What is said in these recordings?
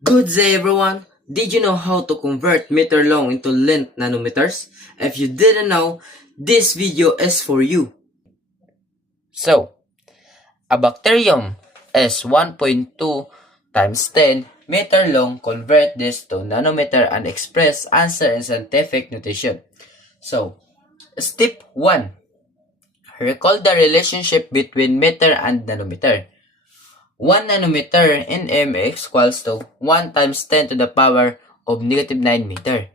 Good day everyone! Did you know how to convert meter long into length nanometers? If you didn't know, this video is for you. So, a bacterium is 1.2 times 10 meter long. Convert this to nanometer and express answer in scientific notation. So, step 1. Recall the relationship between meter and nanometer. 1 nanometer in m equals to 1 times 10 to the power of negative 9 meter.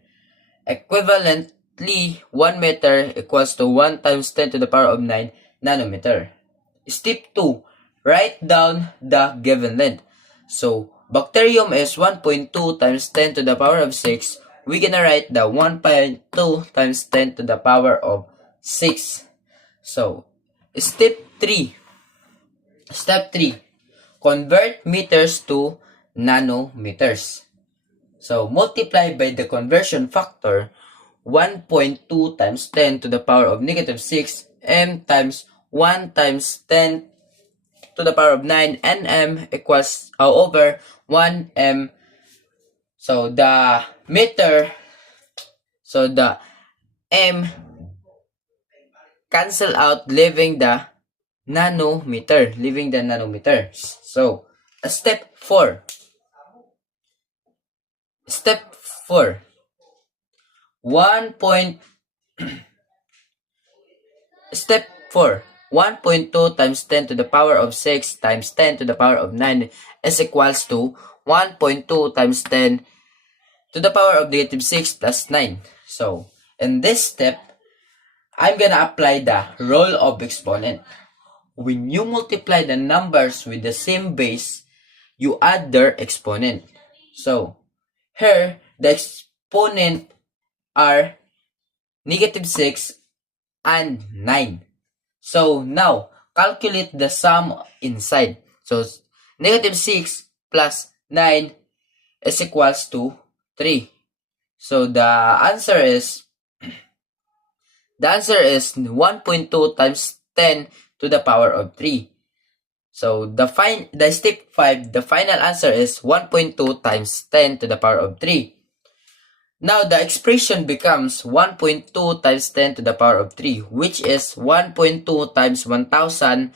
Equivalently, 1 meter equals to 1 times 10 to the power of 9 nanometer. Step 2. Write down the given length. So, bacterium is 1.2 times 10 to the power of 6. We're gonna write the 1.2 times 10 to the power of 6. So, step 3. Convert meters to nanometers. So, multiply by the conversion factor 1.2 times 10 to the power of negative 6 m times 1 times 10 to the power of 9 nm equals over 1 m. So, the m cancel out, leaving the nanometers. So, step 4. Step 4. 1.2 times 10 to the power of 6 times 10 to the power of 9 is equals to 1.2 times 10 to the power of negative 6 plus 9. So, in this step, I'm gonna apply the rule of exponent. When you multiply the numbers with the same base, you add their exponent. So, here, the exponent are negative 6 and 9. So, now, calculate the sum inside. So, negative 6 plus 9 is equals to 3. So, the answer is 1.2 times 10 to the power of 3. So, the step 5, the final answer is 1.2 times 10 to the power of 3. Now, the expression becomes 1.2 times 10 to the power of 3, which is 1.2 times 1,000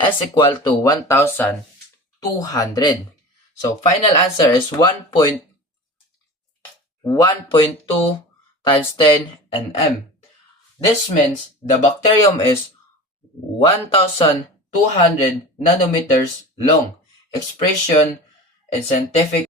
is equal to 1,200. So, final answer is 1.2 times 10 nm. This means the bacterium is 1,200 nanometers long. Expression in scientific